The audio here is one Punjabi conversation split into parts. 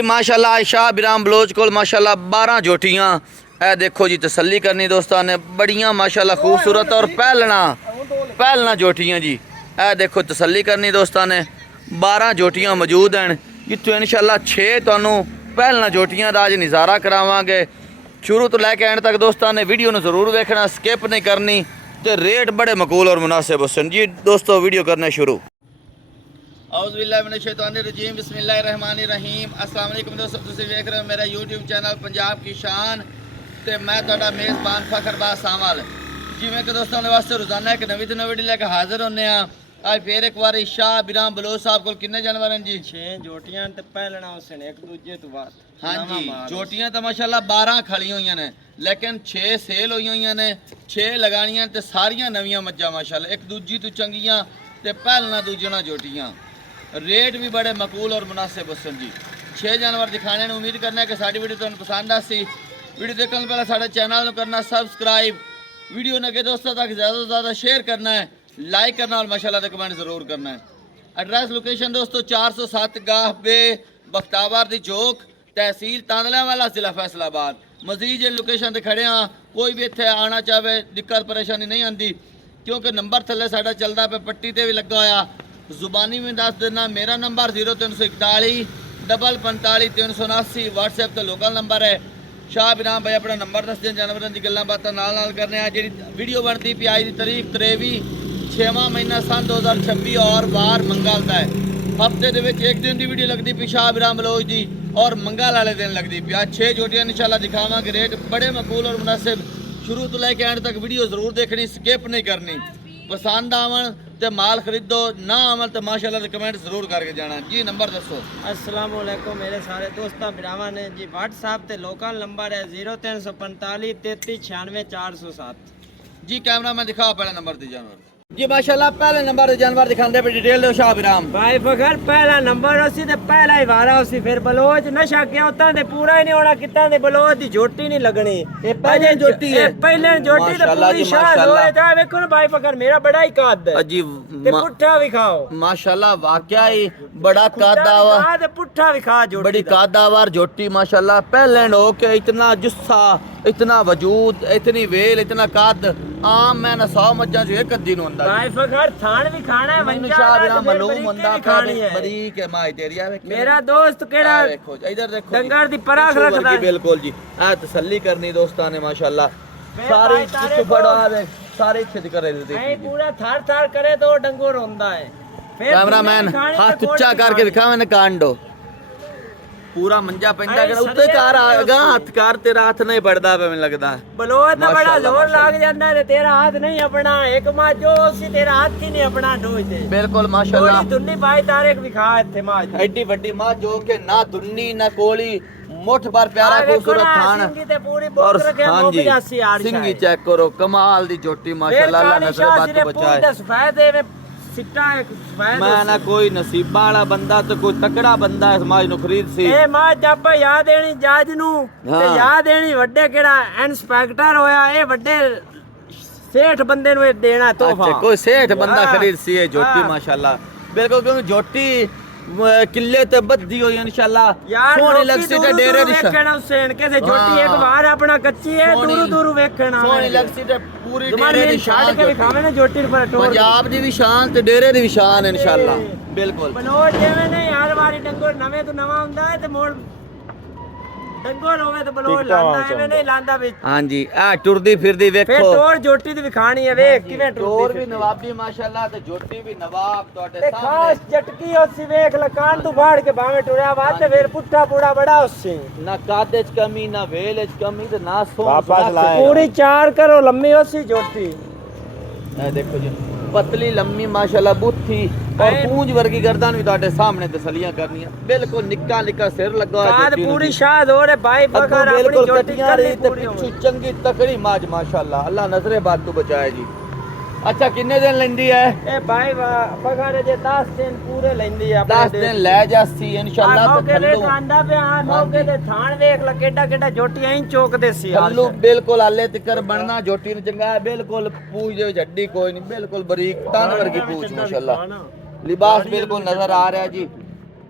माशाल्लाह शाह बिराम बलोच को माशाल्लाह 12 जोटियां है। देखो जी तसल्ली करनी दोस्तों ने, बड़ियां माशाल्लाह खूबसूरत और पहलना जोटियां जी। है देखो तसल्ली करनी दोस्तों ने, 12 जोटियां मौजूद हैं जितों इंशाल्लाह 6 तुहानू पहलना जोटियां दा अज नज़ारा करावांगे। शुरू तो लैके एंड तक दोस्तों ने वीडियो में जरूर देखना, स्किप नहीं करनी। तो रेट बड़े मकूल और मुनासिब हुसन जी। दोस्तों वीडियो करना शुरू। औज़ुबिल्लाहिमिनश्शैतानिर्रजीम बिस्मिल्लाहिर्रहमानिर्रहीम। अस्सलाम वालेकुम दोस्तों, तुसीं वेख रहे हो मेरा यूट्यूब चैनल पंजाब की शान। तो मैं तुहाडा मेज़बान फखरबाज सावल जिवें कि दोस्तों ने वास्ते रोज़ाना एक नवी तो नवी वीडियो लेके हाजिर होने आ। आज फिर एक बार शाह बिराम बलोच साहब को कितने जानवर हैं जी? 6 जोटियां ते पहलना हुसन एक दूजे तो बाद। हाँ जी, जोटियां तो माशाल्लाह 12 खड़ी हुई ने, लेकिन 6 सेल हुई हुई ने, 6 लगानियां ते सारियां नवीं मज्जां माशाल्लाह एक दूजी तो चंगियां ते पहलना दूजना जोटियां। रेट भी बड़े मकूल और मुनासिब हुसन जी। 6 जानवर दिखाने ने उम्मीद करना है कि साड़ी वीडियो तुहानू पसंद आसी। वीडियो देखने पहले साढ़े चैनल को करना सब्सक्राइब, वीडियो ने दोस्तों तक ज़्यादा से ज़्यादा शेयर करना है, लाइक करना और माशाल्लाह का कमेंट ज़रूर करना है। एड्रैस लोकेशन दोस्तों 407 गाह बे बख्तावर दी चौक, तहसील तांदलावाला, जिला फैसलाबाद। मजीद जे लोकेशन पर खड़े हाँ, कोई भी इतने आना चाहे दिक्कत परेशानी नहीं आती, क्योंकि नंबर थले साडा चलता पे पट्टी ते भी लगा होया। जुबानी में दस देना, मेरा नंबर 0341 45 379 व्हाट्सएप तो लोकल नंबर है। शाह बिराम भाई अपना नंबर दस दें, जानवरों की गल्लां बातां नाल करने जी। वीडियो बनती पी आज की तारीख 23/6 महीना सन 2026 और वार मंगल का है। हफ्ते के एक दिन की वीडियो लगती पी शाह बिराम बलोच दी और मंगल वाले दिन लगती पी। आज 6 जोटियां इंशाल्लाह दिखावांगे। रेट बड़े मकूल और मुनासिब। शुरू तो लेके एंड तक वीडियो जरूर देखनी, स्किप नहीं करनी। पसंद आवन तो माल खरीदो, ना अमल तो माशाल्लाह से कमेंट जरूर करके जाना जी। नंबर दसो। अस्सलाम वालेकुम मेरे सारे दोस्तों बिरावां ने जी। व्हाट्सएप ते लोकल नंबर है 0345 33 96 407 जी। कैमरा में दिखाओ पहला नंबर दी जानवर जी। माशाल्लाह पहले नंबर जानवर दिखाते पे डिटेल दो शाह बिराम भाई फखर। पहला नंबर उसी ते पहला ही वारा उसी। फिर बलोच नशा क्या होता है पूरा ही नहीं होना, कितना दे बलोच दी जोटी नहीं लगनी। ये पहले जोटी है, पहले जोटी ते पूरी शाह होए ता देखो ना भाई फखर, मेरा बड़ा ही कद है अजीब ते पुट्ठा भी खाओ माशाल्लाह। वाकया ही बड़ा कादावा ते पुट्ठा भी खा जोटी, बड़ी कादावार जोटी माशाल्लाह। पहले हो के इतना जुस्सा, इतना वजूद, इतनी वेल, इतना कद आम मैं ना 100 मज्जां जो एक अद्दी नु हुंदा भाई फखर। थान भी खाना है, मैनू शाह बिराम मालूम हुंदा बरीक है माई तेरी। आ मेरा दोस्त केड़ा देखो इधर देखो डंगर दी पराख रखदा है। बिल्कुल जी। आ तसल्ली करनी दोस्तां ने माशाल्लाह। सारे किच्छ फड़ा है, सारे इच्छे कर रहे थे। नहीं पूरा थार थार करे तो डंगोर होंदा है। फिर कैमरामैन हाथ ऊंचा करके दिखावे ने कांडो पूरा मंजा पेंदा कर उत्ते कार आगा हाथ कार तेरा हाथ नहीं पड़दा पे मैंने लगदा है। बलोच दा बड़ा जोर लाग जांदा है, तेरा हाथ नहीं अपना। एक मां जो सी तेरा हाथ ही नहीं अपना डोज दे। बिल्कुल माशाल्लाह। दुन्नी भाई तारिक भी खा इथे मां एडी बड़ी मां जो के ना दुन्नी ना कोली, मुठ भर प्यारा खूबसूरत थान और हां जी सिंगी चेक करो, कमाल दी जोटी माशाल्लाह। अल्लाह नजर बात बचाए। सफेद है सिट्टा एक सफेद। मैं ना कोई नसीबा वाला बंदा तो कोई तकड़ा बंदा है समाज नु खरीद सी। ए मां जब याद देनी जज नु ते याद देनी वड्डे केड़ा इंस्पेक्टर होया, ए वड्डे सेठ बंदे नु देना तोहफा। अच्छा कोई सेठ बंदा खरीद सी है जोटी माशाल्लाह। बिल्कुल क्योंकि जोटी किले ते बद्दी होई इंशाल्लाह। सोहनी लग सी ते डेरे दी वेखना हुसैन के से जोटी एक बार अपना कच्ची है, दूर दूर वेखना सोहनी लग सी ते पूरी डेरे दी शान के खावे ने जोटी पर टोर पंजाब दी भी शान ते डेरे दी भी शान इंशाल्लाह। बिल्कुल बलोच जेवें नहीं हर वारी डंगोर नवे तो नवा हुंदा है ते मोड़ डंगोर होवे ते बलोच लांदा है, एवें नहीं लांदा विच। हां जी आ टुरदी फिरदी वेखो। फिर टोर जोटी दी विखानी है, वेख किवें टोर भी नवाबी माशाल्लाह ते जोटी भी नवाब तोड़े सामने। खास चटकी होसी वेख लकान तू फाड़ के भावे टुरया बात ते फिर पुट्ठा पूड़ा बड़ा होसी। ना कादे च कमी, ना वेल च कमी ते ना सोन पूरी 4 करो लंबी होसी जोटी। ए देखो जी पतली लम्मी माशाल्लाह बुत्थी और पूंछ वर्गी गर्दन भी तोड़े सामने तसलियां करनियां। बिल्कुल निक्का निक्का सिर लगा है काद पूरी शाद हो रे भाई बकर अपनी जोटी करी ते पिछू चंगी तकड़ी माज माशाल्लाह। अल्लाह नजरे बात तू बचाए जी। अच्छा कितने दिन लेंदी है? ए भाई बकर जे 10 दिन पूरे लेंदी है। 10 दिन ले जासी इंशाल्लाह ते थल्लो आंदा पे आ मौके ते थान देख ल केडा केडा जोटी ऐं चौक दे सी थल्लो बिल्कुल आले तिकर बनना जोटी ने चंगा है। बिल्कुल पूंछ दे विच हड्डी कोई नहीं, बिल्कुल बारीक तन वर्गी पूंछ माशाल्लाह। लिबास बिल्कुल नजर आ रहा है जी।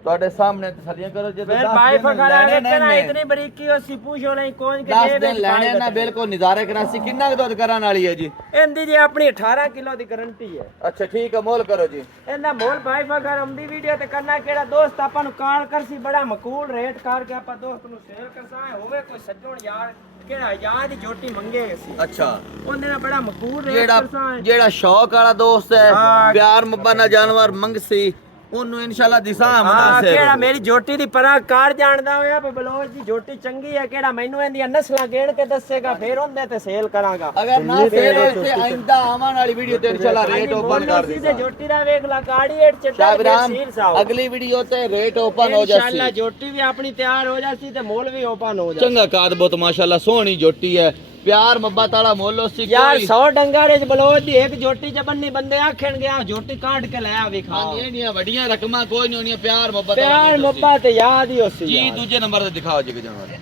ਤੁਹਾਡੇ ਸਾਹਮਣੇ ਤਸੱਲੀਆਂ ਕਰੋ ਜਦੋਂ फिर भाई फखर देखना इतनी बरीकी हो सी पूछो नहीं कौन के 10 ਦਿਨ ਲੈਣੇ ਨਾ ਬਿਲਕੁਲ ਨਜ਼ਾਰੇ ਕਰਾਸੀ ਕਿੰਨਾ ਕੁ ਦੁੱਧ ਕਰਨ ਵਾਲੀ ਹੈ ਜੀ ਇਹਦੀ ਜੀ ਆਪਣੀ 18 ਕਿਲੋ ਦੀ ਗਾਰੰਟੀ ਹੈ ਅੱਛਾ ਠੀਕ ਹੈ ਮੋਲ ਕਰੋ ਜੀ ਇਹਦਾ ਮੋਲ ਭਾਈ ਫਖਰ ਆਉਂਦੀ ਵੀਡੀਓ ਤੇ ਕਰਨਾ ਕਿਹੜਾ ਦੋਸਤ ਆਪਾਂ ਨੂੰ ਕਾਲ ਕਰਸੀ ਬੜਾ ਮਕੂਲ ਰੇਟ ਕਰਕੇ ਆਪਾਂ ਦੋਸਤ ਨੂੰ ਸੇਲ ਕਰਸਾ ਹੋਵੇ ਕੋਈ ਸੱਜਣ ਯਾਰ ਕਿਹੜਾ ਯਾਰ ਦੀ ਜੋਟੀ ਮੰਗੇ ਸੀ ਅੱਛਾ ਉਹਦੇ ਨਾਲ ਬੜਾ ਮਕੂਲ ਰੇਟ ਕਰਸਾ ਜਿਹੜਾ ਸ਼ੌਕ ਵਾਲਾ ਦੋਸਤ ਹੈ ਪਿਆਰ ਮੁਹੱਬਤ ਨਾਲ ਜਾਨਵਰ ਮੰਗਸੀ ਉਹਨੂੰ ਇਨਸ਼ਾਅੱਲਾ ਦਿਸਾ ਮੁਨਾਸਿਬ ਕਿਹੜਾ ਮੇਰੀ ਜੋਟੀ ਦੀ ਪਰਾਂ ਕਾਰ ਜਾਣਦਾ ਹੋਇਆ ਪਰ ਬਲੋਚ ਦੀ ਜੋਟੀ ਚੰਗੀ ਹੈ ਕਿਹੜਾ ਮੈਨੂੰ ਇਹਦੀਆਂ ਨਸਲਾਂ ਗੇੜ ਕੇ ਦੱਸੇਗਾ ਫਿਰ ਉਹਦੇ ਤੇ ਸੇਲ ਕਰਾਂਗਾ ਅਗਰ ਨਾ ਸੇਲ ਹੋਏ ਤੇ ਆਇੰਦਾ ਆਉਣ ਵਾਲੀ ਵੀਡੀਓ ਤੇ ਇਨਸ਼ਾਅੱਲਾ ਰੇਟ ਓਪਨ ਕਰ ਦੇ ਜੋਟੀ ਦਾ ਵੇਖ ਲਾ ਕਾੜੀ ਏਟ ਚੱਟਾ ਸੀਰ ਸਾਹਿਬ ਅਗਲੀ ਵੀਡੀਓ ਤੇ ਰੇਟ ਓਪਨ ਹੋ ਜਾਸੀ ਇਨਸ਼ਾਅੱਲਾ ਜੋਟੀ ਵੀ ਆਪਣੀ ਤਿਆਰ ਹੋ ਜਾਸੀ ਤੇ ਮੋਲ ਵੀ ਓਪਨ ਹੋ ਜਾਸੀ ਚੰਗਾ ਕਾਦਬਤ ਮਾਸ਼ਾਅੱਲਾ ਸੋਹਣੀ ਜੋਟੀ ਹੈ ਪਿਆਰ ਮੁਹੱਬਤ ਵਾਲਾ ਮੁੱਲ ਉਸੀ ਯਾਰ 100 ਡੰਗਾਰੇ ਚ ਬਲੋਚ ਦੀ ਇੱਕ ਜੋਟੀ ਚ ਬੰਨੀ ਬੰਦੇ ਆਖਣ ਗਿਆ ਜੋਟੀ ਕਾਟ ਕੇ ਲੈ ਆ ਵਿਖਾ ਹਾਂਜੀ ਇਹਨੀਆਂ ਵੱਡੀਆਂ ਰਕਮਾਂ ਕੋਈ ਨਹੀਂ ਹੋਣੀਆਂ ਪਿਆਰ ਮੁਹੱਬਤ ਪਿਆਰ ਮੁਹੱਬਤ ਯਾਦ ਹੀ ਉਸੀ ਜੀ ਦੂਜੇ ਨੰਬਰ ਤੇ ਦਿਖਾਓ ਜੀ ਜਾਨਵਰ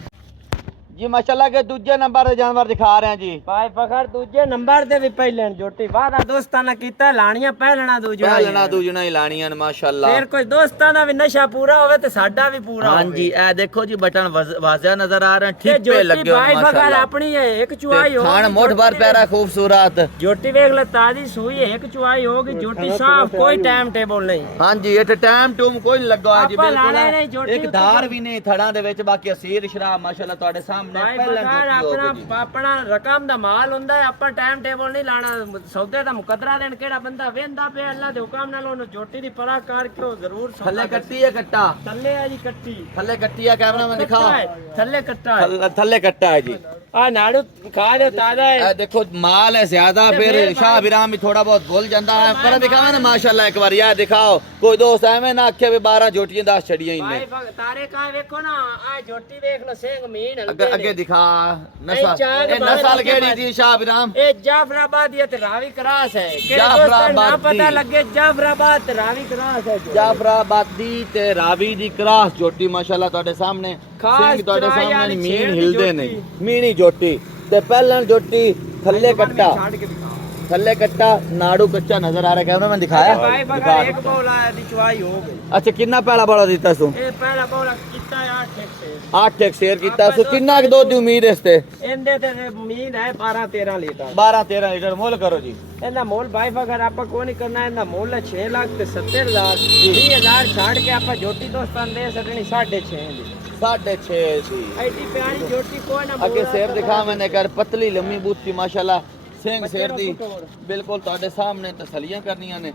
ਜੀ ਮਾਸ਼ਾਅੱਲਾ ਕੇ ਦੂਜੇ ਨੰਬਰ ਤੇ ਜਾਨਵਰ ਦਿਖਾ ਰਹੇ ਹਾਂ ਜੀ ਭਾਈ ਫਖਰ ਦੂਜੇ ਨੰਬਰ ਤੇ ਵੀ ਪਹਿਲਣ ਜੋਟੀ ਵਾਦਾ ਦੋਸਤਾਂ ਨਾਲ ਕੀਤਾ ਲਾਣੀਆਂ ਪਹਿਲਣਾ ਦੂਜਣਾ ਹੀ ਲਾਣੀਆਂ ਨੇ ਮਾਸ਼ਾਅੱਲਾ ਫਿਰ ਕੋਈ ਦੋਸਤਾਂ ਦਾ ਵੀ ਨਸ਼ਾ ਪੂਰਾ ਹੋਵੇ ਤੇ ਸਾਡਾ ਵੀ ਪੂਰਾ ਹੋਵੇ ਹਾਂਜੀ ਇਹ ਦੇਖੋ ਜੀ ਬਟਨ ਵਾਜ਼ਿਆ ਨਜ਼ਰ ਆ ਰਹੇ ਠਿੱਪੇ ਲੱਗੇ ਹੋਏ ਮਾਸ਼ਾਅੱਲਾ ਭਾਈ ਫਖਰ ਆਪਣੀ ਹੈ ਇੱਕ ਚੁਆਈ ਹੋ ਖਾਨ ਮੋਢ ਭਰ ਪਿਆਰਾ ਖੂਬਸੂਰਤ ਜੋਟੀ ਵੇਖ ਲੈ ਤਾਜੀ ਸੂਈ ਹੈ ਇੱਕ ਚੁਆਈ ਹੋਗੀ ਜੋਟੀ ਸਾਫ ਕੋਈ ਟਾਈਮ ਟੇਬਲ ਨਹੀਂ ਹਾਂਜੀ ਇਹ ਟਾਈਮ ਟੂਮ ਕੋਈ ਨਹੀਂ ਲੱਗਾ ਜੀ ਬਿਲਕੁਲ ਇੱਕ ਧਾਰ ਵੀ ਨਹੀਂ ਥੜਾਂ ਦੇ ਵਿੱਚ ਬਾਕੀ ਅਸੀਰ ਸ਼ਰਾਬ ਮਾਸ਼ਾਅੱਲਾ ਤੁਹਾਡੇ ਸਾਹਮਣੇ ਪਹਿਲਾਂ ਆਪਣਾ ਰਕਮ ਦਾ ਮਾਲ ਹੁੰਦਾ ਹੈ ਆਪਾਂ ਟਾਈਮ ਟੇਬਲ ਨਹੀਂ ਲਾਣਾ ਸੌਦੇ ਦਾ ਮੁਕੱਦਰਾ ਦੇਣ ਕਿਹੜਾ ਬੰਦਾ ਵੇਂਦਾ ਪਿਆ ਅੱਲਾ ਦੇ ਹੁਕਮ ਨਾਲ ਉਹਨੂੰ ਜੋਟੀ ਦੀ ਪਰਾ ਕਰਕੇ ਜ਼ਰੂਰ ਥੱਲੇ ਕੱਟੀ ਹੈ ਕੱਟਾ ਥੱਲੇ ਆ ਜੀ ਕੱਟੀ ਥੱਲੇ ਕੱਟੀ ਹੈ ਕੈਮਰਾ ਮੈਂ ਦਿਖਾ ਥੱਲੇ ਕੱਟਾ ਹੈ ਥੱਲੇ ਕੱਟਾ ਹੈ ਜੀ ਆ ਨਾੜੂ ਖਾ ਦਿਓ ਤਾਜ਼ਾ ਹੈ देखो माल है ज्यादा फिर शाह विराम भी थोड़ा बहुत भूल जाता है पर दिखाओ ना माशाल्लाह एक बार यार दिखाओ कोई दोस्त है ना आखे भी 12 जोटियां 10 छड़ियां इनने भाई तारे का देखो ना आ जोटी देख लो सेंग मीन आगे दिखा नस्ल केड़ी दी शाह विराम ए जाफराबाद ये रावी क्रॉस है जाफराबाद ना पता लगे जाफराबाद रावी क्रॉस है जाफराबाद दी ते रावी दी क्रॉस जोटी माशाल्लाह ਤੁਹਾਡੇ ਸਾਹਮਣੇ ਸਿੰਘ ਤੁਹਾਡੇ ਸਾਹਮਣੇ ਮੀਨ ਹਿਲਦੇ ਨੇ ਮੀਨੀ ਜੋਟੀ ਤੇ ਪਹਿਲਾਂ ਜੋਟੀ ਥੱਲੇ ਕੱਟਾ ਥੱਲੇ ਕੱਟਾ ਨਾੜੂ ਕੱਚਾ ਨਜ਼ਰ ਆ ਰਿਹਾ ਕੈਮਰਾ ਮੈਂ ਦਿਖਾਇਆ ਭਾਈ ਬਗਾ ਇੱਕ ਬੋਲ ਆਇਆ ਦੀ ਚਵਾਈ ਹੋ ਗਈ ਅੱਛਾ ਕਿੰਨਾ ਪਹਿਲਾ ਬੋਲਾ ਦਿੱਤਾ ਤੂੰ ਇਹ ਪਹਿਲਾ ਬੋਲਾ ਕੀਤਾ 8 ਟੈਕ ਸ਼ੇਅਰ ਕੀਤਾ ਤੂੰ ਕਿੰਨਾ ਕੁ ਦੁੱਧ ਦੀ ਉਮੀਦ ਇਸ ਤੇ ਇਹਦੇ ਤੇ ਉਮੀਦ ਹੈ 12 13 ਲੀਟਰ 12 13 ਲੀਟਰ ਮੁੱਲ ਕਰੋ ਜੀ ਇਹਦਾ ਮੁੱਲ ਭਾਈ ਅਗਰ ਆਪਾਂ ਕੋਈ ਨਹੀਂ ਕਰਨਾ ਇਹਦਾ ਮੁੱਲ ਹੈ 6 ਲੱਖ ਤੇ 70000 20000 ਛੱਡ ਕੇ ਆਪਾਂ ਜੋਟੀ ਦੋਸਤਾਂ ਦੇ ਸਕਣੀ 6.5 ਦੀ 6.5 ਸੀ ਐਡੀ ਪਿਆਰੀ ਜੋਟੀ ਕੋਈ ਨਾ ਅੱਗੇ ਸ਼ੇਰ ਦਿਖਾ ਮੈਨੇ ਕਰ ਪਤਲੀ ਲੰਮੀ ਬੂਥੀ ਮਾਸ਼ਾਅੱਲਾ ਸਿੰਘ ਸ਼ੇਰ ਦੀ ਬਿਲਕੁਲ ਤੁਹਾਡੇ ਸਾਹਮਣੇ ਤਸਲੀਆਂ ਕਰਨੀਆਂ ਨੇ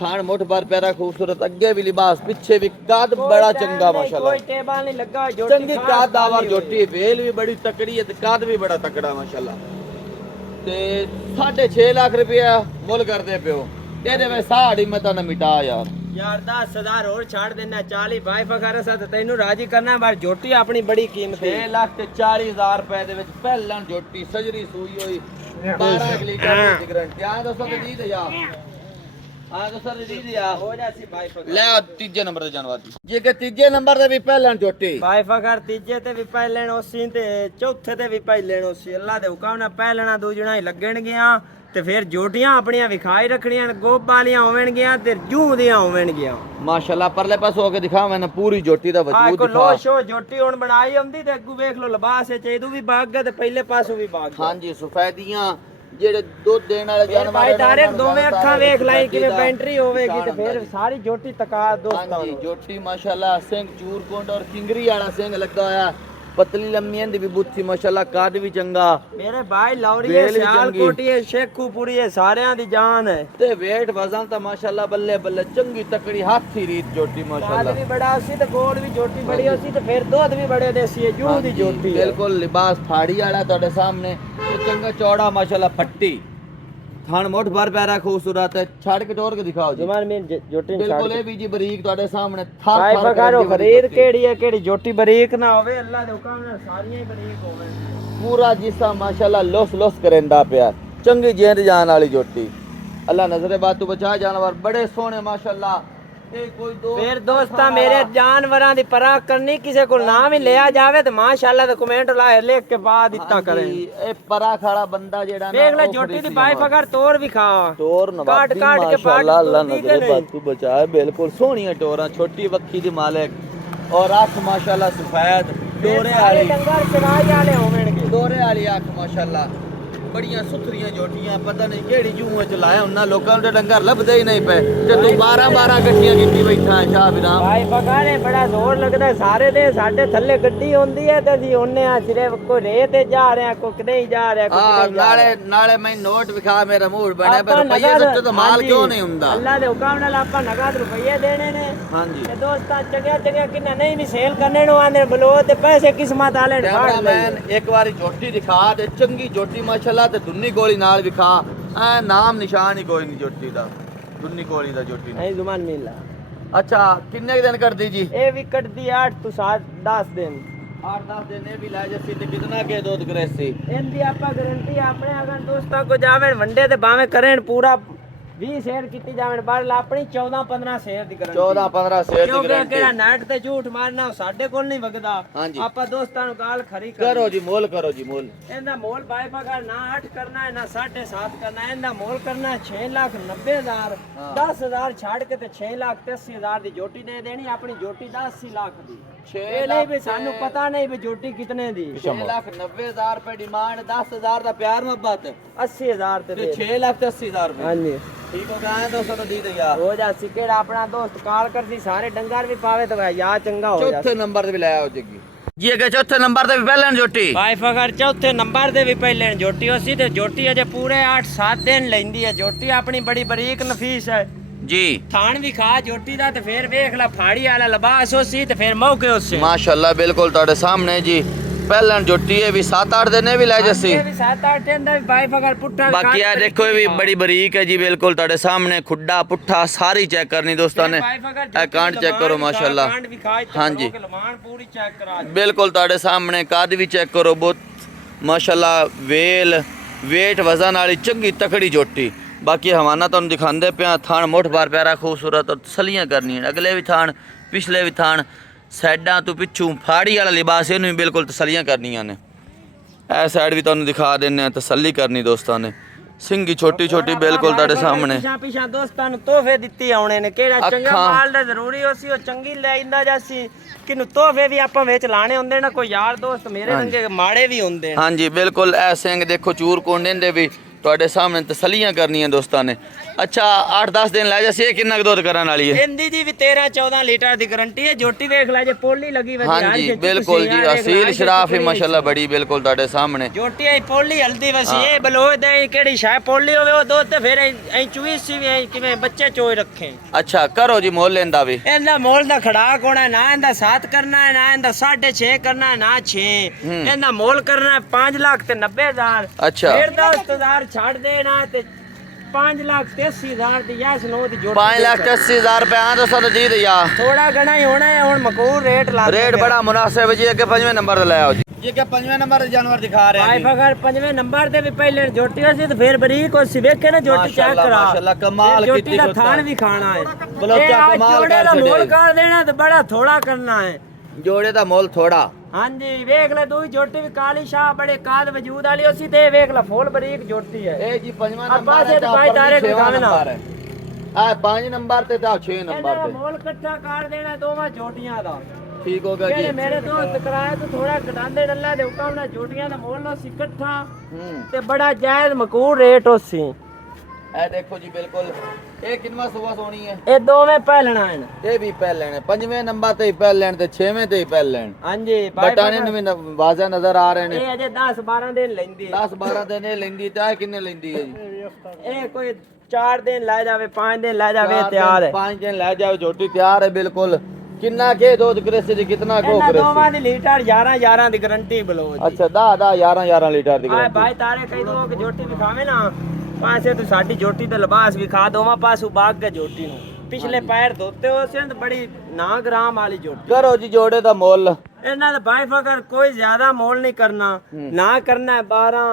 ਖਾਨ ਮੁੱਠ ਭਰ ਪਿਆਰਾ ਖੂਬਸੂਰਤ ਅੱਗੇ ਵੀ ਲਿਬਾਸ ਪਿੱਛੇ ਵੀ ਕੱਦ ਬੜਾ ਚੰਗਾ ਮਾਸ਼ਾਅੱਲਾ ਕੋਈ ਟੇਬਲ ਨਹੀਂ ਲੱਗਾ ਜੋਟੀ ਚੰਗੀ ਕੱਦਾਵਰ ਜੋਟੀ ਵੇਲ ਵੀ ਬੜੀ ਤਕੜੀ ਹੈ ਤੇ ਕੱਦ ਵੀ ਬੜਾ ਤਕੜਾ ਮਾਸ਼ਾਅੱਲਾ ਤੇ 6.5 ਲੱਖ ਰੁਪਇਆ ਮੁੱਲ ਕਰਦੇ ਪਿਓ ਇਹਦੇ ਵਿੱਚ ਸਾੜੀ ਮੈਂ ਤਾਂ ਮਿਟਾ यार 10,000 और छाड़ देना 40 भाई फखर साथ तेनू राजी करना बार जोटी अपनी बड़ी कीमत है 6 ਲੱਖ ਤੇ 40000 ਰੁਪਏ ਦੇ ਵਿੱਚ ਪਹਿਲਾਂ ਜੋਟੀ ਸਜਰੀ ਸੂਈ ਹੋਈ 12 ਲੀਟਰ ਦੀ ਗਰੰਟੀ ਆ ਦੋਸਤੋ ਤੇ ਜੀ ਦੇ ਜਾ ਆ ਦੋਸਤੋ ਤੇ ਜੀ ਦੇ ਆ हो जासी भाई फखर ਲੈ ਤੀਜੇ ਨੰਬਰ ਤੇ ਜਾਨਵਰ ਦੀ ਜੇ ਕਿ ਤੀਜੇ ਨੰਬਰ ਤੇ ਵੀ ਪਹਿਲਾਂ ਜੋਟੀ भाई फखर तीजे ते भी पहले ओसी ते चौथे ते भी पहले ओसी अल्लाह दे हुक्म नाल पहलना दूजना ही लगणगियां ਤੇ ਫਿਰ ਜੋਟੀਆਂ ਆਪਣੀਆਂ ਵਿਖਾਈ ਰੱਖਣੀਆਂ ਗੋਬ ਵਾਲੀਆਂ ਹੋਵਣਗੀਆਂ ਤੇ ਜੂਹ ਦੀਆਂ ਹੋਵਣਗੀਆਂ ਮਾਸ਼ਾਅੱਲਾ ਪਰਲੇ ਪਾਸੇ ਹੋ ਕੇ ਦਿਖਾ ਮੈਨੂੰ ਪੂਰੀ ਜੋਟੀ ਦਾ ਵਜੂਦ ਦਿਖਾ ਲੋ ਸ਼ੋ ਜੋਟੀ ਹੁਣ ਬਣਾਈ ਆਉਂਦੀ ਤੇ ਅੱਗੂ ਵੇਖ ਲੋ ਲਿਬਾਸ ਵਿੱਚ ਇਹਦੂ ਵੀ ਬਾਗ ਤੇ ਪਹਿਲੇ ਪਾਸੋਂ ਵੀ ਬਾਗ ਹਾਂਜੀ ਸਫੈਦੀਆਂ ਜਿਹੜੇ ਦੁੱਧ ਦੇਣ ਵਾਲੇ ਜਾਨਵਰ ਭਾਈ ਡਾਇਰੈਕਟ ਦੋਵੇਂ ਅੱਖਾਂ ਵੇਖ ਲਈ ਕਿਵੇਂ ਬੈਂਟਰੀ ਹੋਵੇਗੀ ਤੇ ਫਿਰ ਸਾਰੀ ਜੋਟੀ ਤਕਾ ਦੋਸਤਾਂ ਹਾਂਜੀ ਜੋਟੀ ਮਾਸ਼ਾਅੱਲਾ ਸਿੰਘ ਚੂਰਕੁੰਡ ਔਰ ਕਿੰਗਰੀ ਵਾਲਾ ਸਿੰਘ ਲੱਗਾ ਹੋਇਆ ਪਤਲੀ ਲੰਮੀਆਂ ਦੀ ਵੀ ਬੁੱਥੀ ਮਾਸ਼ਾਅੱਲਾ ਕੱਦ ਵੀ ਚੰਗਾ ਮੇਰੇ ਭਾਈ ਲੌਰੀ ਹੈ ਸਿਆਲਕੋਟੀ ਹੈ ਸ਼ੇਖੂਪੁਰੀ ਹੈ ਸਾਰਿਆਂ ਦੀ ਜਾਨ ਹੈ ਤੇ weight ਵਜ਼ਨ ਤਾਂ ਮਾਸ਼ਾਅੱਲਾ ਬੱਲੇ ਬੱਲੇ ਚੰਗੀ ਤਕੜੀ ਹਾਥੀ ਰੀਤ ਜੋਟੀ ਮਾਸ਼ਾਅੱਲਾ ਕੱਦ ਵੀ ਬੜਾ ਸੀ ਤੇ ਗੋਲ ਵੀ ਜੋਟੀ ਬੜੀ ਸੀ ਤੇ ਫਿਰ ਦੁੱਧ ਵੀ ਬੜੇ ਦੇਸੀ ਹੈ ਜੂਹ ਦੀ ਜੋਟੀ ਬਿਲਕੁਲ ਲਿਬਾਸ ਫਾੜੀ ਵਾਲਾ ਤੁਹਾਡੇ ਸਾਹਮਣੇ ਤੇ ਚੰਗਾ ਚੌੜਾ ਮਾਸ਼ਾਅੱਲਾ ਫੱਟੀ ਥਣ ਮੁੱਠ ਭਰ ਪਿਆਰਾ ਖੂਬਸੂਰਤ ਹੈ ਛੱਡ ਕੇ ਟੋਰ ਕੇ ਦਿਖਾਓ ਜੀ ਜਮਾਨ ਮੇਨ ਜੋਟੀ ਬਿਲਕੁਲ ਇਹ ਵੀ ਜੀ ਬਰੀਕ ਤੁਹਾਡੇ ਸਾਹਮਣੇ ਭਾਈ ਫਖਰ ਖਰੀਦ ਕਿਹੜੀ ਹੈ ਕਿਹੜੀ ਜੋਟੀ ਬਰੀਕ ਨਾ ਹੋਵੇ ਅੱਲਾ ਦੇ ਹੁਕਮ ਨਾਲ ਸਾਰੀਆਂ ਹੀ ਬਰੀਕ ਹੋਵੇ ਪੂਰਾ ਜਿਸਾ ਮਾਸ਼ਾਅੱਲਾ ਲੋਸ ਕਰੇਂਦਾ ਪਿਆ ਚੰਗੀ ਜੇਂਦ ਜਾਨ ਵਾਲੀ ਜੋਟੀ ਅੱਲਾ ਨਜ਼ਰੇ ਬਾਤ ਤੋਂ ਬਚਾ ਜਾਨਵਰ ਬੜੇ ਸੋਹਣੇ ਮਾਸ਼ਾਅੱਲਾ ਇਹ ਕੋਈ ਦੋ ਫਿਰ ਦੋਸਤਾਂ ਮੇਰੇ ਜਾਨਵਰਾਂ ਦੀ ਪਰਖ ਕਰਨੀ, ਕਿਸੇ ਕੋਲ ਨਾਮ ਹੀ ਲਿਆ ਜਾਵੇ ਤੇ ਮਾਸ਼ਾਅੱਲਾ ਤੇ ਕਮੈਂਟ ਲਾਏ ਲਿਖ ਕੇ ਪਾ ਦਿੱਤਾ ਕਰੇ। ਇਹ ਪਰਾ ਖਾੜਾ ਬੰਦਾ ਜਿਹੜਾ ਨਾ ਦੇਖ ਲੈ ਝੋਟੀ ਦੀ ਬਾਈ ਫਗਰ ਤੋਰ ਵੀ ਖਾ ਟੋਰ ਨਵਾਬੀ ਕਾਟ ਕਾਟ ਕੇ ਮਾਸ਼ਾਅੱਲਾ ਅੱਲਾ ਪਾਟ ਨਜ਼ਰ ਬਾਤੂ ਬਚਾਏ ਬਿਲਕੁਲ ਸੋਹਣੀਆਂ ਟੋਰਾਂ ਛੋਟੀ ਵੱਖੀ ਦੀ ਮਾਲਕ ਔਰ ਅੱਖ ਮਾਸ਼ਾਅੱਲਾ ਸਫੈਦ ਡੋਰੇ ਵਾਲੀ ਡੰਗਰ ਚਰਾਈ ਵਾਲੇ ਹੋਣਗੇ ਡੋਰੇ ਵਾਲੀ ਅੱਖ ਮਾਸ਼ਾਅੱਲਾ ਬੜੀਆਂ ਸੁਥਰੀਆਂ ਜੋਟੀਆਂ ਪਤਾ ਨਹੀਂ ਕਿਹੜੀ ਜੂਹ ਚ ਲਾਇਆ ਉਹਨਾਂ ਲੋਕਾਂ ਨੂੰ ਡੰਗਰ ਲੱਭਦੇ ਹੀ ਨਹੀਂ ਪਏ ਤੇ ਤੂੰ 12 ਇਕੱਠੀਆਂ ਕੀਤੀ ਬੈਠਾ ਸ਼ਾਹ ਬਿਰਾਮ ਭਾਈ ਫਗਾਰੇ ਬੜਾ ਜ਼ੋਰ ਲੱਗਦਾ ਸਾਰੇ ਦੇ ਸਾਡੇ ਥੱਲੇ ਗੱਡੀ ਹੁੰਦੀ ਹੈ ਤੇ ਅਸੀਂ ਉਹਨੇ ਆ ਸਿਰਫ ਕੋਈ ਰੇ ਤੇ ਜਾ ਰਹੇ ਆ ਕੋਈ ਕਿਤੇ ਹੀ ਜਾ ਰਿਹਾ ਹਾਂ ਨਾਲੇ ਮੈਂ ਨੋਟ ਵਿਖਾ ਮੇਰਾ ਮੂਡ ਬਣਿਆ ਪਰ ਰੁਪਈਏ ਸੱਚੇ ਤਾਂ ਮਾਲ ਕਿਉਂ ਨਹੀਂ ਹੁੰਦਾ ਅੱਲਾ ਦੇ ਹੁਕਮ ਨਾਲ ਆਪਾਂ ਨਗਦ ਰੁਪਈਏ ਦੇਣੇ ਨੇ ਹਾਂਜੀ ਤੇ ਦੋਸਤਾਂ ਚੰਗਿਆ ਕਿੰਨਾ ਨਹੀਂ ਵੀ ਸੇਲ ਕਰਨੇ ਨੂੰ ਆਂਦੇ ਬਲੋ ਤੇ ਪੈਸੇ ਕਿਸਮਤ ਵਾਲੇ ਨੇ ਫੜ ਲੈ ਇੱਕ ਵਾਰੀ ਜੋਟੀ ਦਿਖਾ ਦੇ ਚੰਗੀ ਜੋਟੀ ਮਾਸ਼ਾਅੱਲਾ ਤੇ ਦੁੰਨੀ ਗੋਲੀ ਨਾਲ ਵਿਖਾ ਐ ਨਾਮ ਨਿਸ਼ਾਨ ਹੀ ਕੋਈ ਨਹੀਂ ਜੋਟੀ ਦਾ ਦੁੰਨੀ ਗੋਲੀ ਦਾ ਜੋਟੀ ਨਹੀਂ ਜ਼ੁਬਾਨ ਮਿਲਾ ਅੱਛਾ ਕਿੰਨੇ ਦਿਨ ਕਰਦੀ ਜੀ ਇਹ ਵੀ ਕੱਟਦੀ 8 ਤੋਂ 10 ਦਿਨ 8-10 ਦਿਨ ਇਹ ਵੀ ਲੈ ਜੱਸੀ ਤੇ ਕਿਤਨਾ ਕੇ ਦੁੱਧ ਕਰੇ ਇਹਦੀ ਆਪਾਂ ਗਾਰੰਟੀ ਆਪਣੇ ਅਗਰ ਦੋਸਤਾਂ ਕੋ ਜਾਵਣ ਵੰਡੇ ਤੇ ਬਾਵੇਂ ਕਰਨ ਪੂਰਾ 20 ਸ਼ੇਅਰ ਕੀਤੀ ਜਾਵਣ ਬਾਹਰ ਆਪਣੀ 14-15 ਸ਼ੇਅਰ ਦੀ ਗਾਰੰਟੀ 14-15 ਸ਼ੇਅਰ ਦੀ ਕਿਉਂਕਿ ਗਾਰੰਟੀ ਕਿਹੜਾ ਨੈਟ ਤੇ ਝੂਠ ਮਾਰਨਾ ਸਾਡੇ ਕੋਲ ਨਹੀਂ ਵਗਦਾ ਆਪਾਂ ਦੋਸਤਾਂ ਨੂੰ ਗਾਲ ਖਰੀ ਕਰੋ ਜੀ ਮੋਲ ਕਰੋ ਜੀ ਮੋਲ ਇਹਦਾ ਮੋਲ ਬਾਈ ਫਗਰ ਨਾ 8 ਕਰਨਾ ਹੈ ਨਾ 7.5 ਕਰਨਾ ਹੈ ਇਹਦਾ ਮੋਲ ਕਰਨਾ 6,90,000 10,000 ਛੱਡ ਕੇ ਤੇ 6,80,000 ਦੀ ਜੋਟੀ ਦੇ ਦੇਣੀ ਆਪਣੀ ਜੋਟੀ 10 ਲੱਖ ਦੀ ਇਹ ਨਹੀਂ ਵੀ ਸਾਨੂੰ ਪਤਾ ਨਹੀਂ ਵੀ ਜੋਟੀ ਕਿਤਨੇ ਦੀ 6,90,000 ਰੁਪਏ ਡਿਮਾਂਡ 10,000 ਦਾ ਪਿਆਰ ਮੁਹੱਬਤ 80,000 ਤੇ 6,80,000 ਰੁਪਏ ਹਾਂਜੀ ਠੀਕ ਹੋ ਗਿਆ ਦੋਸਤੋ ਤਾਂ ਦੀ ਦੇ ਯਾਰ ਹੋ ਜਾ ਸੀ ਕਿਹੜਾ ਆਪਣਾ ਦੋਸਤ ਕਾਲ ਕਰਦੀ ਸਾਰੇ ਡੰਗਰ ਵੀ ਪਾਵੇ ਤਾਂ ਯਾ ਚੰਗਾ ਹੋ ਜਾ ਚੌਥੇ ਨੰਬਰ ਤੇ ਵੀ ਲਾਇਆ ਹੋ ਜੱਗੀ ਜੀ ਅਗੇ ਚੌਥੇ ਨੰਬਰ ਤੇ ਵੀ ਪਹਿਲਾਂ ਜੋਟੀ ਭਾਈ ਫਗਰ ਚੌਥੇ ਨੰਬਰ ਤੇ ਵੀ ਪਹਿਲੇ ਜੋਟੀ ਹੋਸੀ ਤੇ ਜੋਟੀ ਅਜੇ ਪੂਰੇ 8-7 ਦਿਨ ਲੈਂਦੀ ਹੈ ਜੋਟੀ ਆਪਣੀ ਬੜੀ ਬਰੀਕ ਨਫੀਸ ਹੈ ਜੀ ਥਾਣ ਵੀ ਖਾ ਜੋਟੀ ਦਾ ਤੇ ਫਿਰ ਵੇਖ ਲੈ ਫਾੜੀ ਵਾਲਾ ਲਿਬਾਸ ਹੋਸੀ ਤੇ ਫਿਰ ਮੌਕੇ ਹੋਸੇ ਮਾਸ਼ਾਅੱਲਾ ਬਿਲਕੁਲ ਤੁਹਾਡੇ ਸਾਹਮਣੇ ਜੀ ਪਹਿਲਾਂ ਜੋਟੀ ਇਹ ਵੀ 7-8 ਦਿਨ ਇਹ ਵੀ ਲੈ ਜੱਸੀ ਇਹ ਵੀ 7-8 ਦਿਨ ਦਾ ਬਾਈ ਫਗਰ ਪੁੱਠਾ ਬਾਕੀ ਆ ਦੇਖੋ ਇਹ ਵੀ ਬੜੀ ਬਰੀਕ ਹੈ ਜੀ ਬਿਲਕੁਲ ਤੁਹਾਡੇ ਸਾਹਮਣੇ ਖੁੱਡਾ ਪੁੱਠਾ ਸਾਰੀ ਚੈੱਕ ਕਰਨੀ ਦੋਸਤਾਂ ਨੇ ਇਹ ਕਾਂਡ ਚੈੱਕ ਕਰੋ ਮਾਸ਼ਾਅੱਲਾ ਹਾਂਜੀ ਲਮਾਨ ਪੂਰੀ ਚੈੱਕ ਕਰਾ ਬਿਲਕੁਲ ਤੁਹਾਡੇ ਸਾਹਮਣੇ ਕਾਦ ਵੀ ਚੈੱਕ ਕਰੋ ਬਹੁਤ ਮਾਸ਼ਾਅੱਲਾ ਵੇਲ weight ਵਜ਼ਨ ਵਾਲੀ ਚੰਗੀ ਤਕੜੀ ਜੋਟੀ ਬਾਕੀ ਹਵਾਨਾ ਤੁਹਾਨੂੰ ਦਿਖਾਉਂਦੇ ਪਿਆ ਥਾਣ ਮੁੱਠ ਬਾਰ ਪਿਆਰਾ ਖੂਬਸੂਰਤ ਔਰ ਤਸੱਲੀਆਂ ਕਰਨੀਆਂ ਅਗਲੇ ਵੀ ਥਾਣ ਪਿਛਲੇ ਵੀ ਥਾਣ ਸਾਈਡਾਂ ਤੋਂ ਪਿੱਛੋਂ ਫਾੜੀ ਵਾਲਾ ਲਿਬਾਸ ਇਹਨੂੰ ਵੀ ਬਿਲਕੁਲ ਤਸੱਲੀਆਂ ਕਰਨੀਆਂ ਨੇ ਇਹ ਸਾਈਡ ਵੀ ਤੁਹਾਨੂੰ ਦਿਖਾ ਦਿੰਨੇ ਆ ਤਸੱਲੀ ਕਰਨੀ ਦੋਸਤਾਂ ਨੇ ਸਿੰਘੀ ਛੋਟੀ ਛੋਟੀ ਬਿਲਕੁਲ ਤੁਹਾਡੇ ਸਾਹਮਣੇ ਪਿਛਾ ਦੋਸਤਾਂ ਨੂੰ ਤੋਹਫੇ ਦਿੱਤੇ ਆਉਣੇ ਨੇ ਕਿਹੜਾ ਚੰਗਾ ਮਾਲ ਦਾ ਜ਼ਰੂਰੀ ਹੋਸੀ ਉਹ ਚੰਗੀ ਲੈ ਇੰਦਾ ਜਾਸੀ ਕਿਨੂੰ ਤੋਹਫੇ ਵੀ ਆਪਾਂ ਵਿੱਚ ਲਾਣੇ ਹੁੰਦੇ ਨਾ ਕੋਈ ਯਾਰ ਦੋਸਤ ਮੇਰੇ ਰੰਗੇ ਮਾੜੇ ਵੀ ਹੁੰਦੇ ਹਾਂਜੀ ਬਿਲਕੁਲ ਇਹ ਸਿੰਘ ਦੇਖੋ ਚੂਰ ਕੋਂਡੇ ਦੇ ਵੀ ਤੁਹਾਡੇ ਸਾਹਮਣੇ ਤਸੱਲੀਆਂ ਕਰਨੀਆਂ ਦੋਸਤਾਂ ਨੇ ਅੱਛਾ 8-10 ਦਿਨ ਲੈ ਜਾਸੀ ਇਹ ਕਿੰਨਾ ਦੁੱਧ ਕਰਨ ਵਾਲੀ ਹੈ ਇਹਦੀ ਜੀ ਵੀ 13-14 ਲੀਟਰ ਦੀ ਗਾਰੰਟੀ ਹੈ ਜੋਟੀ ਵੇਖ ਲੈ ਜੇ ਪੋਲੀ ਲੱਗੀ ਵਧੀਆ ਹਾਂਜੀ ਬਿਲਕੁਲ ਜੀ ਅਸੀਲ ਸ਼ਰਾਫ ਹੈ ਮਾਸ਼ਾਅੱਲਾ ਬੜੀ ਬਿਲਕੁਲ ਤੁਹਾਡੇ ਸਾਹਮਣੇ ਜੋਟੀ ਐ ਪੋਲੀ ਹਲਦੀ ਵਸੀ ਇਹ ਬਲੋਚ ਦੇ ਕਿਹੜੀ ਸ਼ਾਇ ਪੋਲੀ ਹੋਵੇ ਉਹ ਦੁੱਧ ਤੇ ਫਿਰ ਐ ਚੂਈਸ ਵੀ ਐ ਕਿਵੇਂ ਬੱਚੇ ਚੋਏ ਰੱਖੇ ਅੱਛਾ ਕਰੋ ਜੀ ਮੁੱਲ ਲੈਂਦਾ ਵੀ ਇਹਦਾ ਮੁੱਲ ਦਾ ਖੜਾ ਕੋਣਾ ਨਾ ਇਹਦਾ 7 ਕਰਨਾ ਹੈ ਨਾ ਇਹਦਾ 6.5 ਕਰਨਾ ਹੈ ਨਾ 6 ਇਹਦਾ ਮੁੱਲ ਕਰਨਾ 5,90,000 ਅੱਛਾ ਫਿਰ 10,000 ਛੱਡ ਦੇਣਾ ਤੇ 5,80,000 ਦੀ ਯਾਸ ਨੋ ਦੀ ਜੋੜੀ 5,80,000 ਰੁਪਏ ਆ ਦੋਸਤਾਂ ਤੋਂ ਜੀ ਦਿਆ ਥੋੜਾ ਗਣਾ ਹੀ ਹੋਣਾ ਹੈ ਹੁਣ ਮਕੂਰ ਰੇਟ ਲਾ ਰੇਟ ਬੜਾ ਮੁਨਾਸਿਬ ਹੈ ਜੀ ਅੱਗੇ 5ਵੇਂ ਨੰਬਰ ਤੇ ਲੈ ਆਓ ਜੀ ਇਹ ਕਿ 5ਵੇਂ ਨੰਬਰ ਤੇ ਜਾਨਵਰ ਦਿਖਾ ਰਹੇ ਭਾਈ ਫਗਰ 5ਵੇਂ ਨੰਬਰ ਤੇ ਵੀ ਪਹਿਲੇ ਜੋਟੀ ਹੋਸੀ ਤੇ ਫਿਰ ਬਰੀਕ ਹੋਸੀ ਵੇਖੇ ਨਾ ਜੋਟੀ ਚੈੱਕ ਕਰਾ ਮਾਸ਼ਾਅੱਲਾ ਕਮਾਲ ਕੀਤੀ ਜੋਟੀ ਦਾ ਥਾਣ ਵੀ ਖਾਣਾ ਹੈ ਬਲੋਚਾ ਕਮਾਲ ਕਰ ਛੜੇ ਮੁੱਲ ਕਰ ਦੇਣਾ ਤੇ ਬੜਾ ਥੋੜਾ ਕਰਨਾ ਹੈ ਜੋੜੇ ਦਾ ਮੁੱਲ ਥੋੜਾ ਹਾਂਜੀ ਵੇਖ ਲੈ ਦੂਈ ਜੋਟੀ ਵੀ ਕਾਲੀ ਸ਼ਾਹ ਬੜੇ ਕਾਦ ਵਜੂਦ ਵਾਲੀ ਹੋਸੀ ਤੇ ਵੇਖ ਲੈ ਫੁੱਲ ਬਰੀਕ ਜੋਟੀ ਹੈ ਇਹ ਜੀ 5ਵਾਂ ਨੰਬਰ ਬਾਜੇ ਤੇ ਭਾਈ ਤਾਰੇ ਦਿਖਾਵਣਾ ਆ 5 ਨੰਬਰ ਤੇ ਤਾਂ 6 ਨੰਬਰ ਇਹਦਾ ਤੇ ਮੁੱਲ ਇਕੱਠਾ ਕਰ ਦੇਣਾ ਦੋਵਾਂ ਜੋਟੀਆਂ ਦਾ ਠੀਕ ਹੋ ਗਿਆ ਜਿਹੜੇ ਜੀ ਮੇਰੇ ਦੋਸਤ ਕਿਰਾਏ ਤੋਂ ਥੋੜਾ ਘਟਾਉਂਦੇ ਡੱਲਾ ਦੇ ਹੁਕਮ ਨਾਲ ਜੋਟੀਆਂ ਦਾ ਮੁੱਲ ਹੋਸੀ ਇਕੱਠਾ ਤੇ ਬੜਾ ਜਾਇਜ਼ ਮਕੂਰ ਰੇਟ ਹੋਸੀ ਇਹ ਦੇਖੋ ਜੀ ਬਿਲਕੁਲ ਇਹ ਕਿੰਨਾ ਸੂਆ ਸੋਣੀ ਹੈ ਇਹ ਦੋਵੇਂ ਪਹਿਲਣਾ ਹਨ ਇਹ ਵੀ ਪਹਿਲਣ ਹੈ 5ਵੇਂ ਨੰਬਰ ਤੇ ਹੀ ਪਹਿਲਣ ਤੇ 6ਵੇਂ ਤੇ ਹੀ ਪਹਿਲਣ ਹਾਂਜੀ ਬਟਾਣੇ ਨੂੰ ਵੀ ਵਾਜ਼ਾ ਨਜ਼ਰ ਆ ਰਹੇ ਨੇ ਇਹ ਅਜੇ 10-12 ਦਿਨ ਲੈਂਦੀ 10-12 ਦਿਨ ਇਹ ਲੈਂਦੀ ਤੇ ਇਹ ਕਿੰਨੇ ਲੈਂਦੀ ਹੈ ਜੀ ਇਹ ਕੋਈ 4 ਦਿਨ ਲੈ ਜਾਵੇ 5 ਦਿਨ ਲੈ ਜਾਵੇ ਤਿਆਰ ਹੈ 5 ਦਿਨ ਲੈ ਜਾਵੇ ਝੋਟੀ ਤਿਆਰ ਹੈ ਬਿਲਕੁਲ ਕਿੰਨਾ ਕੇ ਦੁੱਧ ਕ੍ਰੇਸੀ ਦੀ ਕਿੰਨਾ ਕੋ ਇਹਨਾਂ ਕ੍ਰੇਸੀ ਦੋਵਾਂ ਦੀ ਲੀਟਰ 11 ਦੀ ਗਾਰੰਟੀ ਬਲੋ ਜੀ ਅੱਛਾ 10 11 ਲੀਟਰ ਦੀ ਆ ਗਾਰੰਟੀ ਭਾਈ ਤਾਰੇ ਕਈ ਦੋ ਕਿ ਜੋਟੀ ਵਿਖਾਵੇ ਨਾ ਪਾਸੇ ਤੂੰ ਸਾਡੀ ਜੋਟੀ ਦਾ ਲਿਬਾਸ ਵਿਖਾ ਦੋਵਾਂ ਪਾਸੋਂ ਬਾਗ ਕੇ ਜੋਟੀ ਨੂੰ ਪਿਛਲੇ ਪੈਰ ਧੋਤੇ ਹੋ ਸਿੰਧ ਬੜੀ ਨਾ ਗ੍ਰਾਮ ਵਾਲੀ ਜੋਟੀ ਕਰੋ ਜੀ ਜੋੜੇ ਦਾ ਮੁੱਲ ਇਹਨਾਂ ਦਾ ਭਾਈ ਫਕਰ ਕੋਈ ਜ਼ਿਆਦਾ ਮੋਲ ਨਹੀਂ ਕਰਨਾ ਨਾ ਕਰਨਾ 12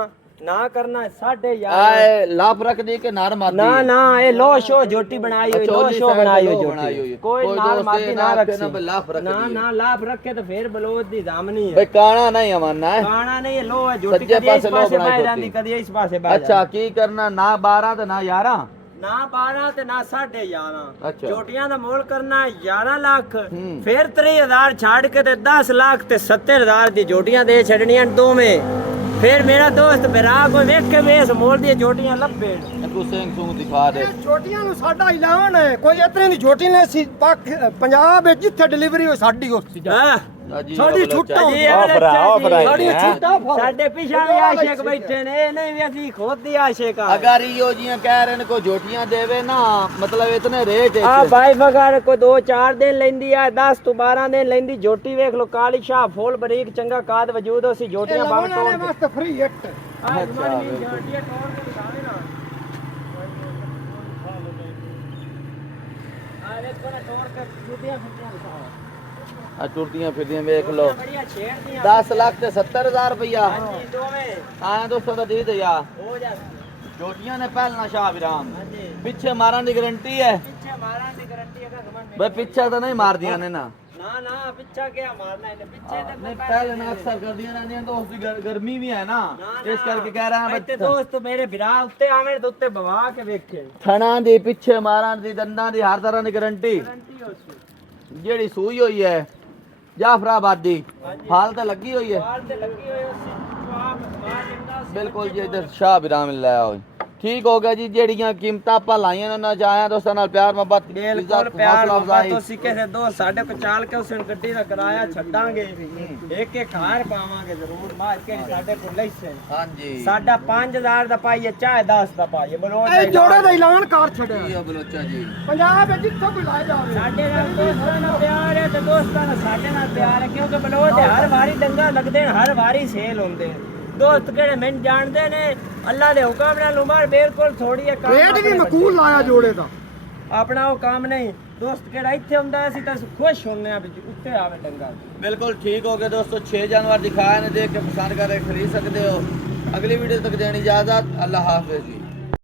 ना करना 11.5 आए लाफ रख दी के नार मारती ना है। ना ये लो शो जोटी बनाई हुई, अच्छा, लो ओली शो साइड बनाई लो हुई बनाई हुई जोटी है। कोई कोई नार दोस्त माती ये ना ना रखी रखे ना भाई लाफ रख ना दी। ना लाभ रखे तो फिर बलोच दी जामनी है भाई काना नहीं हमारना है। काना नहीं है लो है जोटी सज्जे कदी इस पासे लो पासे बनाई बह छोटी। जांदी कदी इस पासे बह अच्छा जांदी की करना ना 12 ਤੇ ਨਾ 11 ना 12 ਤੇ ਨਾ 11.5 ਅੱਛਾ। ਜੋਟੀਆਂ ਦਾ ਮੋਲ ਕਰਨਾ 11 ਲੱਖ ਹੂੰ। ਫਿਰ 30,000 ਛੱਡ ਕੇ ਤੇ 10 ਲੱਖ ਤੇ 70,000 ਦੀ ਜੋਟੀਆਂ ਦੇ ਛੱਡਣੀਆਂ ਦੋਵੇਂ ਫਿਰ ਮੇਰਾ ਦੋਸਤ ਬਿਰਾ ਕੋਈ ਵੇਖ ਕੇ ਵੇਸ ਮੋਲ ਦੀਆਂ ਜੋਟੀਆਂ ਲੱਭੇ ਤੂੰ ਸਿੰਘ ਸੂੰ ਦਿਖਾ ਦੇ। ਛੋਟੀਆਂ ਨੂੰ ਸਾਡਾ ਐਲਾਨ ਹੈ ਕੋਈ ਇਤਨੇ ਦੀ ਛੋਟੀ ਨੇ ਸੀ ਪੰਜਾਬ ਵਿੱਚ ਜਿੱਥੇ ਡਿਲੀਵਰੀ ਹੋਈ ਸਾਡੀ ਹੋਸੀ ਹਾਂ ਸਾਡੀ ਛੁੱਟਾਂ ਜੀ ਸਾਡੀਆਂ ਛੁੱਟਾਂ ਸਾਡੇ ਪਿਛਾ ਵੀ ਆਸ਼ਿਕ ਬੈਠੇ ਨੇ ਇਹ ਨਹੀਂ ਵੀ ਅਸੀਂ ਖੁਦ ਹੀ ਆਸ਼ਿਕ ਆ अगर यो जियां कह रहे ने को जोटियां देवे ना मतलब इतने रेट है ਆ ਬਾਈ ਫਗਰ ਕੋਈ 2-4 ਦਿਨ ਲੈਂਦੀ ਆ 10 ਤੋਂ 12 ਦਿਨ ਲੈਂਦੀ ਜੋਟੀ ਵੇਖ ਲੋ ਕਾਲੀ ਸ਼ਾਹ ਫੁੱਲ ਬਰੀਕ ਚੰਗਾ ਕਾਦ ਵਜੂਦ ਉਸੀ ਜੋਟੀਆਂ ਬਾਹਰ ਲਾਉਣ ਵਾਲੇ ਤੋੜ ਵਾਸਤੇ ਫ੍ਰੀ ਹਿੱਟ ਆ ਜਮਾਨੀ ਵੀ ਜੋਟੀਆਂ ਤੋੜ ਕੇ ਦਿਖਾਵੇ ਨਾ ਆ ਦੇਖੋ ਨਾ ਤੋੜ ਕੇ ਜੋਟੀਆਂ ਫਿੱਟੀਆਂ ਦਿਖਾਓ आ टुरतियां फिरदियां देख लो ਬੜੀਆਂ ਛੇੜਦੀਆਂ 10 लाख ਤੇ 70,000 रुपया ਹਾਂਜੀ ਦੋਵੇਂ आया दोस्तों तो दे दे यार ਹੋ ਜਾ जोटियां ने पहलना शाह विराम ਹਾਂਜੀ पीछे मारन की गारंटी है ਪਿੱਛੇ ਮਾਰਾਂ ਦੀ ਗਾਰੰਟੀ ਹੈਗਾ ਗਮਨ भाई पीछे तो नहीं मार दिया ने ना ਨਾ ਨਾ ਪਿੱਛਾ ਕਿਆ ਮਾਰਨਾ ਇਹਨੇ ਪਿੱਛੇ ਤੇ नहीं पहले ना अक्सर कर दिया ना तो उसकी गर्मी भी है ना इस करके कह रहा ਤੇ है ਦੋਸਤ ਮੇਰੇ ਵਿਰਾ ਉੱਤੇ ਆਵੇਂ ਤੇ ਉੱਤੇ ਬਵਾ ਕੇ ਵੇਖੇ थना दी पीछे मारन दी दंदां दी हर तरह की गारंटी ਗਾਰੰਟੀ ਉਸ जेड़ी सुई हुई है जाफराबाद दी हाल तो लगी हुई है ਬਾਲ ਤੇ ਲੱਗੀ ਹੋਈ ਉਸ ਜਵਾਬ ਬਾਹਰ ਜਿੰਦਾ ਬਿਲਕੁਲ ਜੀ ਇਧਰ ਸ਼ਾਹ ਬਿਰਾਮ ਲੈ ਆਓ ਠੀਕ ਹੋ ਗਿਆ ਜੀ ਜਿਹੜੀਆਂ ਕੀਮਤਾਂ ਆਪਾਂ ਲਾਈਆਂ ਨੇ ਉਹਨਾਂ ਚਾਹਿਆ ਦੋਸਤਾਂ ਨਾਲ ਪਿਆਰ ਮੁਹੱਬਤ ਬਿਲਕੁਲ ਪਿਆਰ ਮੁਹੱਬਤ ਤੁਸੀਂ ਕਿਸੇ ਦੋਸਤ ਸਾਡੇ ਕੋਲ ਚਾਲ ਕੇ ਉਸ ਨੂੰ ਗੱਡੀ ਦਾ ਕਿਰਾਇਆ ਛੱਡਾਂਗੇ ਇੱਕ ਇੱਕ ਹਾਰ ਪਾਵਾਂਗੇ ਜ਼ਰੂਰ ਮਾਰ ਕੇ ਸਾਡੇ ਕੋਲ ਲੈਸੇ ਹਾਂਜੀ ਸਾਡਾ 5000 ਦਾ ਪਾਈਏ ਚਾਹੇ 10 ਦਾ ਪਾਈਏ ਬਲੋਚ ਇਹ ਜੋੜੇ ਦਾ ਐਲਾਨ ਕਰ ਛੱਡਿਆ ਕੀ ਹੋ ਬਲੋਚਾ ਜੀ ਪੰਜਾਬ ਵਿੱਚ ਜਿੱਥੇ ਕੋਈ ਲਾਇਆ ਜਾਵੇ ਸਾਡੇ ਨਾਲ ਦੋਸਤਾਂ ਨਾਲ ਪਿਆਰ ਹੈ ਤੇ ਦੋਸਤਾਂ ਨਾਲ ਸਾਡੇ ਨਾਲ ਪਿਆਰ ਹੈ ਕਿਉਂਕਿ ਬਲੋਚ ਹਰ ਵਾਰੀ ਡੰਗਾ ਲੱਗਦੇ ਨੇ ਹਰ ਵਾਰੀ ਸੇਲ ਹੁੰਦੇ ਨੇ ਦੋਸਤ ਕਿਹੜੇ ਮੈਨੂੰ ਜਾਣਦੇ ਨੇ ਅੱਲਾ ਦੇ ਹੁਕਮ ਨਾਲ ਉਮਰ ਬਿਲਕੁਲ ਥੋੜੀ ਹੈ ਕੰਮ ਰੇਟ ਵੀ ਆਪਣੇ ਮਕੂਲ ਲਾਇਆ ਜੋੜੇ ਦਾ ਆਪਣਾ ਉਹ ਕੰਮ ਨਹੀਂ ਦੋਸਤ ਕਿਹੜਾ ਇੱਥੇ ਹੁੰਦਾ ਅਸੀਂ ਤਾਂ ਖੁਸ਼ ਹੁੰਦੇ ਆ ਵੀ ਉੱਤੇ ਆਵੇ ਡੰਗਾ ਬਿਲਕੁਲ ਠੀਕ ਹੋ ਗਿਆ ਦੋਸਤੋ 6 ਜਾਨਵਰ ਦਿਖਾਏ ਨੇ ਦੇਖ ਕੇ ਪਸੰਦ ਕਰਕੇ ਖਰੀਦ ਸਕਦੇ ਹੋ ਅਗਲੀ ਵੀਡੀਓ ਤੱਕ ਦੇਣੀ ਇਜਾਜ਼ਤ ਅੱਲਾ ਹਾਫਿਜ਼ ਜੀ।